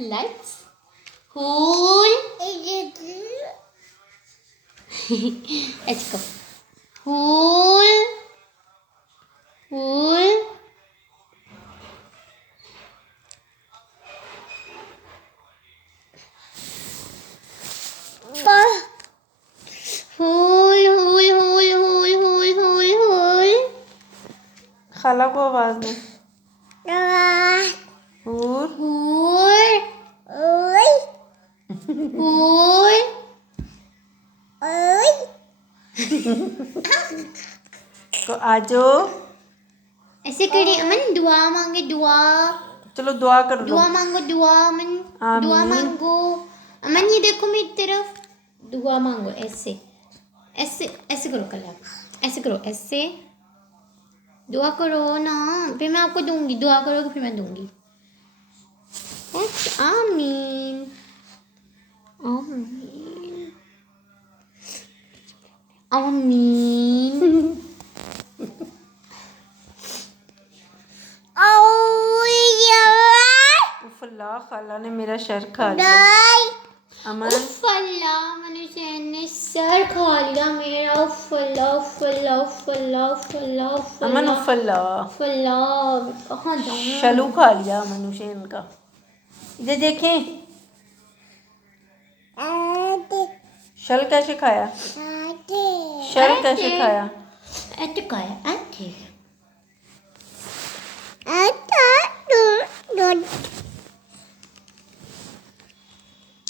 Let's Hoor. Let's go. Hoor. Hoor. खाला को आवाज में हूर Hoor. Hoor. को आजो ऐसे करिए अमन, दुआ मांगे, दुआ। चलो दुआ कर लो। दुआ मांगो, दुआ अमन। दुआ मांगो अमन, ये देखो मेरी तरफ, दुआ मांगो। ऐसे ऐसे ऐसे करो, कल ऐसे करो, ऐसे दुआ करो ना, फिर मैं आपको दूंगी। दुआ करोगे फिर मैं दूंगी। आमीन आमीन आमीन। उफला खाला ने मेरा सर खा लिया। अमन उफला मनुष्य ने सर खा लिया मेरा। उफला उफला उफला उफला अमन उफला उफला। कहाँ जाऊँ? शलू खा लिया मनुष्य इनका। इधर देखें, शल कैसे खाया? शल कैसे खाया? ऐसे खाया, ऐसे।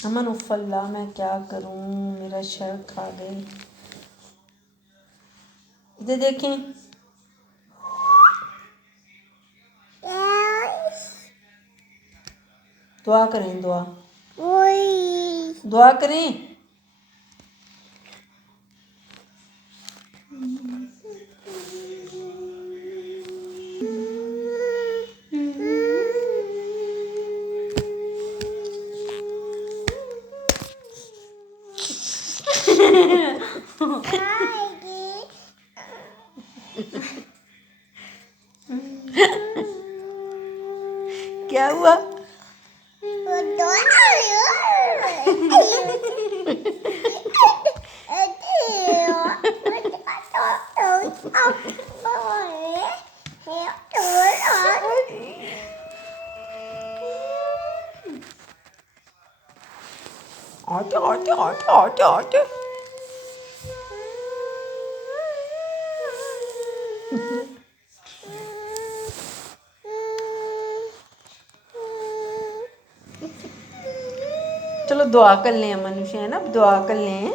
अमन उफल्ला मैं क्या करूं, मेरा शर खा गई। इधर देखें, दुआ करें, दुआ दुआ करें। क्या हुआ? आटे आटे आटे आटे आटे। चलो दुआ कर लें, मनुष्य है ना, दुआ कर लें,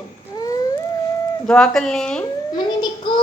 दुआ कर लें। मनी देखो।